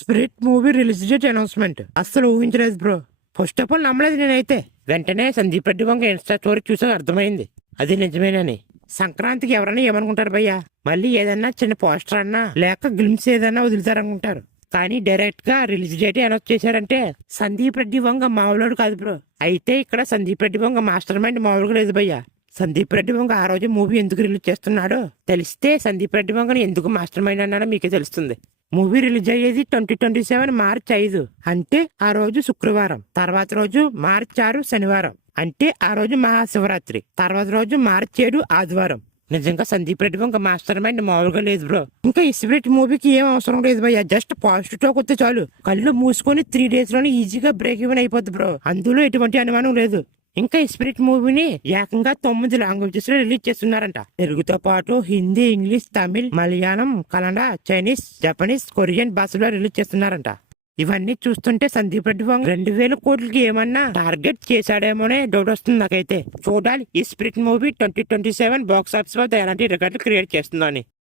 Spirit movie release date announcement అస్సలు ఊహించలేదు bro. First of all నమ్మలేదు నేనైతే. వెంటనే సందీప్ రెడ్డి వంగ ఇన్స్టా స్టోరీ చూసాక అర్థమైంది అది నిజమేనని. సంక్రాంతికి ఎవరైనా ఏమనుకుంటారు భయ్యా, మళ్ళీ ఏదన్నా చిన్న పోస్టర్ అన్నా లేక గ్లిమ్స్ ఏదన్నా వదులుతారనుకుంటారు. కానీ డైరెక్ట్ గా రిలీజ్ డేట్ అనౌన్స్ చేశారంటే సందీప్ రెడ్డి వంగ మామూలు కాదు బ్రో. అయితే ఇక్కడ సందీప్ రెడ్డి వంగ మాస్టర్ మైండ్ మామూలుగా లేదు భయ్యా. సందీప్ రెడ్డి వంగ ఆ రోజు మూవీ ఎందుకు రిలీజ్ చేస్తున్నాడో తెలిస్తే సందీప్ రెడ్డి వంగని ఎందుకు మాస్టర్ మైండ్ అన్నాడో మీకే తెలుస్తుంది. మూవీ రిలీజ్ అయ్యేది 2027 మార్చి 5, అంటే ఆ రోజు శుక్రవారం. తర్వాత రోజు మార్చి 6 శనివారం, అంటే ఆ రోజు మహాశివరాత్రి. తర్వాత రోజు మార్చి 7 ఆదివారం. నిజంగా సందీప్ రెడ్డి వంగ మాస్టర్ మైండ్ మామూలుగా లేదు బ్రో. ఇంకా ఈ స్పిరిట్ మూవీకి ఏం అవసరం లేదు భయ్యా, జస్ట్ పాజిటివ్ టాక్ వస్తే చాలు. కళ్ళు మూసుకొని 3 days లోనే ఈజీగా బ్రేక్ ఈవెన్ అయిపోద్ది బ్రో. అందులో ఎటువంటి అనుమానం లేదు. ఇంకా ఈ స్పిరిట్ మూవీని ఏకంగా 9 లాంగ్వేజెస్ లో రిలీజ్ చేస్తున్నారంట. తెలుగుతో పాటు Hindi, English, Tamil, Malayalam, Kannada, Chinese, Japanese, Korean భాషలో రిలీజ్ చేస్తున్నారంట. ఇవన్నీ చూస్తుంటే సందీప్ రెడ్డి వంగ 2000 కోట్లకి ఏమన్నా టార్గెట్ చేశాడేమోనే డౌట్ వస్తుంది నాకైతే. చూడాలి ఈ స్పిరిట్ మూవీ 2027 బాక్స్ ఆఫీస్ వద్ద ఎలాంటి రికార్డులు క్రియేట్ చేస్తుందని.